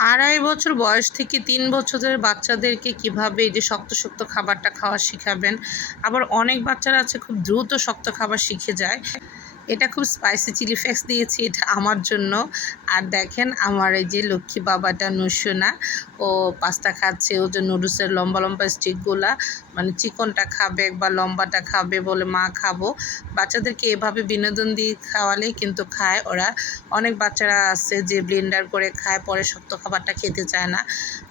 2.5 বছর বয়স থেকে 3 বছরের বাচ্চাদেরকে কিভাবে এই যে শক্ত শক্ত খাবারটা খাওয়া শিখাবেন। আবার অনেক বাচ্চারা আছে খুব দ্রুত শক্ত খাবার শিখে যায়। এটা খুব স্পাইসি চিলি ফ্লেক্স দিয়েছি, এটা আমার জন্য। আর দেখেন আমার এই যে লক্ষ্মী বাবাটা নুসোনা, ও পাস্তা খাচ্ছে। ও যে নুডলসের লম্বা লম্বা স্টিকগুলা, মানে চিকনটা খাবে বা লম্বাটা খাবে বলে মা খাবো। বাচ্চাদেরকে এভাবে বিনোদন দিয়ে খাওয়ালে কিন্তু খায় ওরা। অনেক বাচ্চারা আছে যে ব্লেন্ডার করে খায়, পরে শক্ত খাবারটা খেতে চায় না।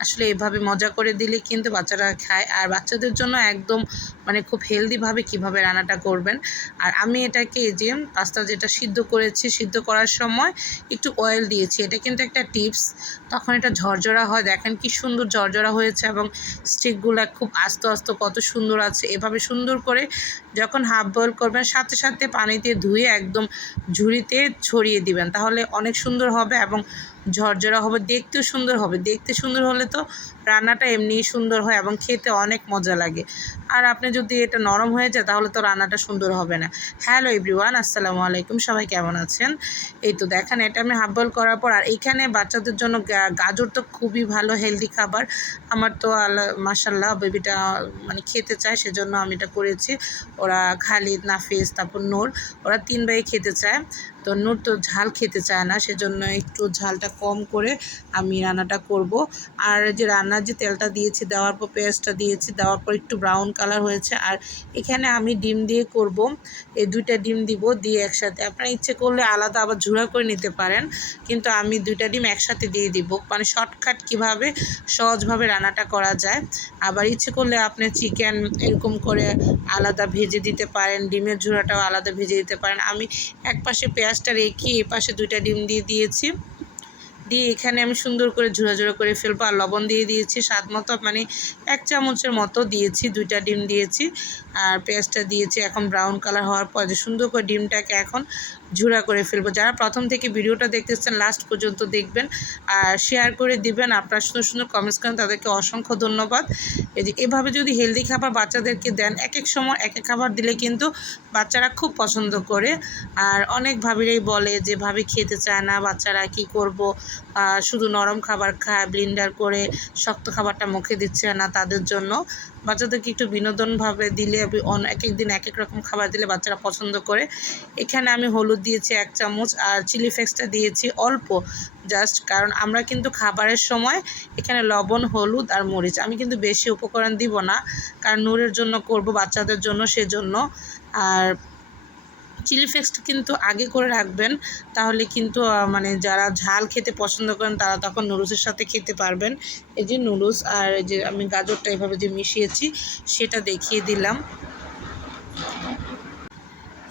আসলে এভাবে মজা করে দিলে কিন্তু বাচ্চারা খায়। আর বাচ্চাদের জন্য একদম মানে খুব হেলদিভাবে কিভাবে রান্নাটা করবেন। আর আমি এটাকে যে পাস্তা যেটা সিদ্ধ করেছি, সিদ্ধ করার সময় একটু অয়েল দিয়েছি। এটা কিন্তু একটা টিপস, তখন এটা ঝরঝরা হয়। দেখেন কি সুন্দর ঝরঝরা হয়েছে এবং স্টিকগুলো খুব আস্তে আস্তে কত সুন্দর আছে। এভাবে সুন্দর করে যখন হাফ বয়েল করবেন সাথে সাথে পানিতে ধুয়ে একদম ঝুড়িতে ছড়িয়ে দিবেন, তাহলে অনেক সুন্দর হবে এবং ঝরঝরা হবে, দেখতেও সুন্দর হবে। দেখতে সুন্দর হলে তো রান্নাটা এমনিই সুন্দর হয় এবং খেতে অনেক মজা লাগে। আর আপনি যদি এটা নরম হয়ে যায় তাহলে তো রান্নাটা সুন্দর হবে না। হ্যালো এভরিওয়ান, আসসালামু আলাইকুম, সবাই কেমন আছেন? এই তো দেখেন এটা আমি হাফ বয়েল করার পর, আর এইখানে বাচ্চাদের জন্য গাজর তো খুবই ভালো হেলদি খাবার। আমার তো মাশাল্লাহ বেবিটা মানে খেতে চায়, সেজন্য আমি এটা করেছি। ওরা খালিদ, নাফিস, তারপর নূর, ওরা 3 ভাই খেতে চায়। তো নূর তো ঝাল খেতে চায় না, সেজন্য একটু ঝালটা কম করে আমি রান্নাটা করব। আর যে রান্নার যে তেলটা দিয়েছি, দেওয়ার পর পেঁয়াজটা দিয়েছি, দেওয়ার পর একটু ব্রাউন কালার হয়েছে। আর এখানে আমি ডিম দিয়ে করব, এই 2টা ডিম দিব, দিয়ে একসাথে আপনারা ইচ্ছে করলে আলাদা আবার ঝুড়া করে নিতে পারেন, কিন্তু আমি 2টা ডিম একসাথে দিয়ে দিব। মানে শর্টকাট কিভাবে সহজভাবে রান্নাটা করা যায়। আবার ইচ্ছে করলে আপনি চিকেন এরকম করে আলাদা ভেজে দিতে পারেন, ডিমের ঝুড়াটাও আলাদা ভেজে দিতে পারেন। আমি এক পাশে পেঁয়াজটা রেখে এ পাশে 2টা ডিম দিয়ে দিয়েছি, দিয়ে এখানে আমি সুন্দর করে ঝুড়া ঝুড়া করে ফেলবো। আর লবণ দিয়ে দিয়েছি স্বাদ মতো, মানে 1 চামচের মতো দিয়েছি। 2টা ডিম দিয়েছি আর পেঁয়াজটা দিয়েছি। এখন ব্রাউন কালার হওয়ার পর যে সুন্দর করে ডিমটাকে এখন ঝুড়া করে ফেলবো। যারা প্রথম থেকে ভিডিওটা দেখতেছেন লাস্ট পর্যন্ত দেখবেন আর শেয়ার করে দিবেন। আপনারা সুন্দর সুন্দর কমেন্টস করেন, তাদেরকে অসংখ্য ধন্যবাদ। এই যে এভাবে যদি হেলদি খাবার বাচ্চাদেরকে দেন, এক এক সময় এক এক খাবার দিলে কিন্তু বাচ্চারা খুব পছন্দ করে। আর অনেক ভাবিরাই বলে যে ভাবি খেতে চায় না, বাচ্চারা কি করব, শুধু নরম খাবার খায়, ব্লেন্ডার করে শক্ত খাবারটা মুখে দিচ্ছে না। তাদের জন্য বাচ্চাদেরকে একটু বিনোদনভাবে দিলে, এক এক দিন এক এক রকম খাবার দিলে বাচ্চারা পছন্দ করে। এখানে আমি হলুদ দিয়েছি 1 চামচ আর চিলি ফ্লেক্সটা দিয়েছি অল্প, জাস্ট কারণ আমরা কিন্তু খাবারের সময় এখানে লবণ, হলুদ আর মরিচ, আমি কিন্তু বেশি উপকরণ দিব না, কারণ নূরের জন্য করব, বাচ্চাদের জন্য, সেজন্য। আর চিলি ফ্লেক্সটা কিন্তু আগে করে রাখবেন, তাহলে কিন্তু মানে যারা ঝাল খেতে পছন্দ করেন তারা তখন নুডলসের সাথে খেতে পারবেন। এই যে নুডলস আর এই যে আমি গাজরটা এভাবে যে মিশিয়েছি সেটা দেখিয়ে দিলাম।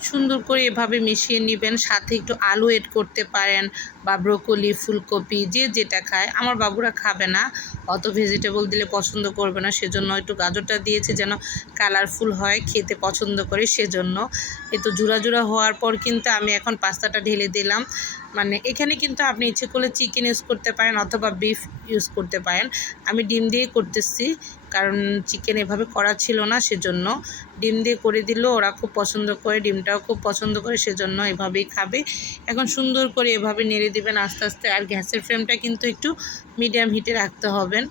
সুন্দর করে এভাবে মিশিয়ে নেবেন, সাথে একটু আলু এড করতে পারেন বা ব্রোকলি, ফুলকপি, যে যেটা খায়। আমার বাবুরা খাবে না, অত ভেজিটেবল দিলে পছন্দ করবে না, সেজন্য একটু গাজরটা দিয়েছি যেন কালারফুল হয়, খেতে পছন্দ করে, সেজন্য। একটু জুড়া জুড়া হওয়ার পর কিন্তু আমি এখন পাস্তাটা ঢেলে দিলাম। মানে এখানে কিন্তু আপনি ইচ্ছে করলে চিকেন ইউজ করতে পারেন অথবা বিফ ইউজ করতে পারেন। আমি ডিম দিয়ে করতেছি, কারণ চিকেন এভাবে করা ছিল না, সেজন্য ডিম দিয়ে করে দিলেও ওরা খুব পছন্দ করে, ডিমটাও খুব পছন্দ করে, সেজন্য এভাবেই খাবে। এখন সুন্দর করে এভাবে নেড়ে দিবেন আস্তে আস্তে। আর গ্যাসের ফ্লেমটা কিন্তু একটু মিডিয়াম হিটে রাখতে হবেন।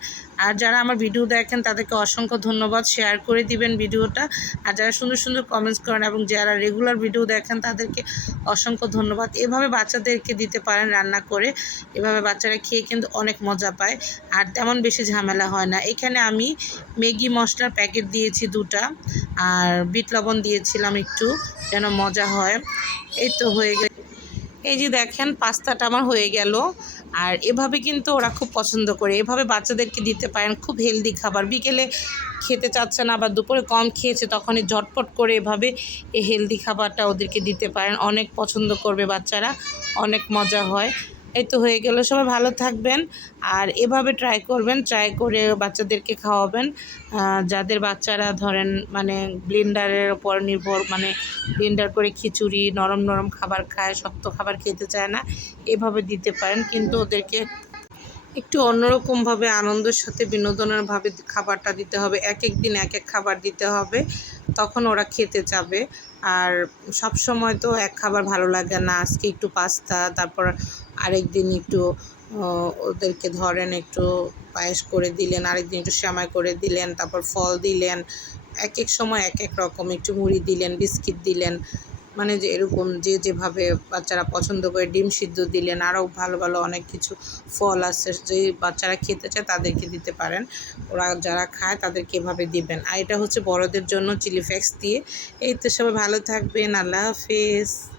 আর যারা আমার ভিডিও দেখেন তাদেরকে অসংখ্য ধন্যবাদ, শেয়ার করে দিবেন ভিডিওটা। আর যারা সুন্দর সুন্দর কমেন্টস করেন এবং যারা রেগুলার ভিডিও দেখেন তাদেরকে অসংখ্য ধন্যবাদ। এভাবে বাচ্চাদেরকে দিতে পারেন রান্না করে, এভাবে বাচ্চারা খেয়ে কিন্তু অনেক মজা পায় আর তেমন বেশি ঝামেলা হয় না। এখানে আমি ম্যাগি মশলার প্যাকেট দিয়েছি 2টা, আর বিট লবণ দিয়েছিলাম একটু, যেন মজা হয়। এই তো হয়ে গেল। এই যে দেখেন পাস্তাটা আমার হয়ে গেল। আর এভাবে কিন্তু ওরা খুব পছন্দ করে, এভাবে বাচ্চাদেরকে দিতে পারেন, খুব হেলদি খাবার। বিকেলে খেতে চাচ্ছে না বা দুপুরে কম খেয়েছে, তখনই ঝটপট করে এভাবে এই হেলদি খাবারটা ওদেরকে দিতে পারেন, অনেক পছন্দ করবে বাচ্চারা, অনেক মজা হয়। এই তো হয়ে গেল, সবাই ভালো থাকবেন আর এভাবে ট্রাই করবেন, ট্রাই করে বাচ্চাদেরকে খাওয়াবেন। যাদের বাচ্চারা ধরেন মানে ব্লেন্ডারের ওপর নির্ভর, মানে ব্লেন্ডার করে খিচুড়ি, নরম নরম খাবার খায়, শক্ত খাবার খেতে চায় না, এভাবে দিতে পারেন। কিন্তু ওদেরকে একটু অন্যরকমভাবে আনন্দের সাথে বিনোদনেরভাবে খাবারটা দিতে হবে, এক এক দিন এক এক খাবার দিতে হবে, তখন ওরা খেতে চাবে। আর সব সময় তো এক খাবার ভালো লাগে না, আজকে একটু পাস্তা, তারপর আরেক দিন একটু ওদেরকে ধরেন একটু পায়েস করে দিলেন, আরেকদিন একটু সেমাই করে দিলেন, তারপর ফল দিলেন, এক এক সময় এক এক রকম, একটু মুড়ি দিলেন, বিস্কিট দিলেন, মানে যে এরকম যে যেভাবে বাচ্চারা পছন্দ করে, ডিম সিদ্ধ দিলেন, আরও ভালো ভালো অনেক কিছু ফল আছে যে বাচ্চারা খেতে চায় তাদেরকে দিতে পারেন। ওরা যারা খায় তাদেরকে এভাবে দিবেন। আর এটা হচ্ছে বড়দের জন্য চিলি ফ্লেক্স দিয়ে। এই তো সবাই ভালো থাকবেন, আল্লাহ হাফেজ।